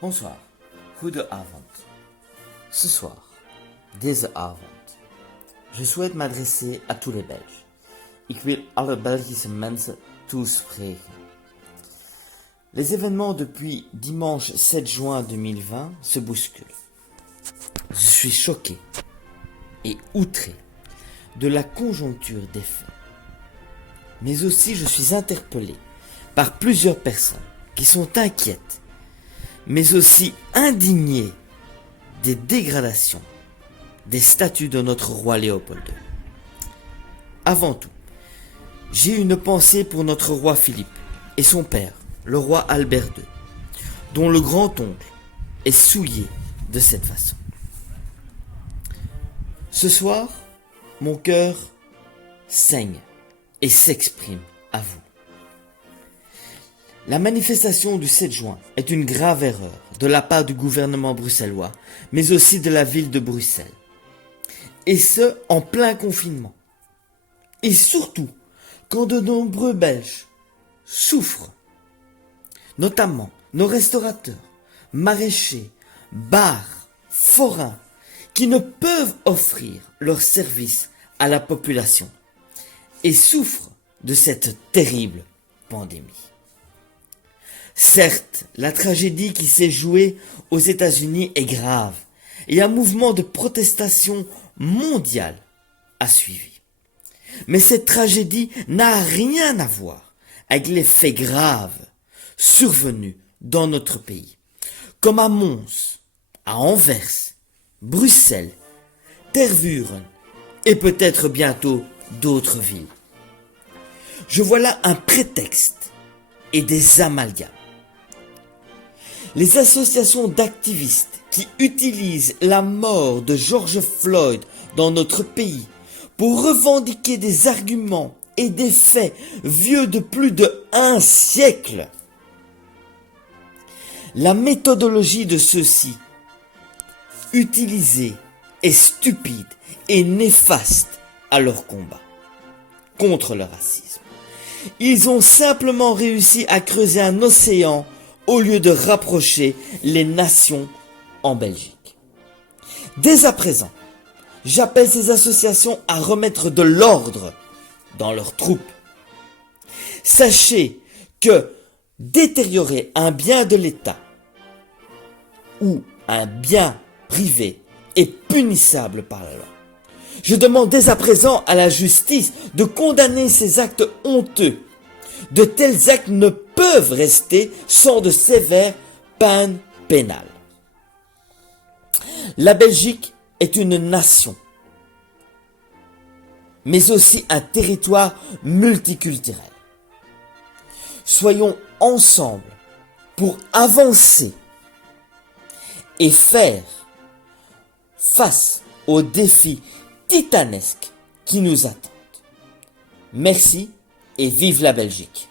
Bonsoir, goedenavond. Ce soir, deze avond, je souhaite m'adresser à tous les Belges. Ik wil alle Belgische mensen toespreken. Les événements depuis dimanche 7 juin 2020 se bousculent. Je suis choqué et outré de la conjoncture des faits. Mais aussi je suis interpellé par plusieurs personnes qui sont inquiètes, mais aussi indignées des dégradations des statues de notre roi Léopold II. Avant tout, j'ai une pensée pour notre roi Philippe et son père, le roi Albert II, dont le grand-oncle est souillé de cette façon. Ce soir, mon cœur saigne et s'exprime à vous. La manifestation du 7 juin est une grave erreur de la part du gouvernement bruxellois, mais aussi de la ville de Bruxelles. Et ce, en plein confinement. Et surtout, quand de nombreux Belges souffrent, notamment nos restaurateurs, maraîchers, bars, forains, qui ne peuvent offrir leurs services à la population et souffrent de cette terrible pandémie. Certes, la tragédie qui s'est jouée aux États-Unis est grave et un mouvement de protestation mondial a suivi. Mais cette tragédie n'a rien à voir avec les faits graves survenus dans notre pays, comme à Mons, à Anvers, Bruxelles, Tervuren et peut-être bientôt d'autres villes. Je vois là un prétexte et des amalgames. Les associations d'activistes qui utilisent la mort de George Floyd dans notre pays pour revendiquer des arguments et des faits vieux de plus d'1 siècle. La méthodologie de ceux-ci, utilisée, est stupide et néfaste à leur combat contre le racisme. Ils ont simplement réussi à creuser un océan au lieu de rapprocher les nations en Belgique. Dès à présent, j'appelle ces associations à remettre de l'ordre dans leurs troupes. Sachez que détériorer un bien de l'État ou un bien privé est punissable par la loi. Je demande dès à présent à la justice de condamner ces actes honteux. De tels actes ne peuvent rester sans de sévères peines pénales. La Belgique est une nation, mais aussi un territoire multiculturel. Soyons ensemble pour avancer et faire face aux défis titanesques qui nous attendent. Merci et vive la Belgique!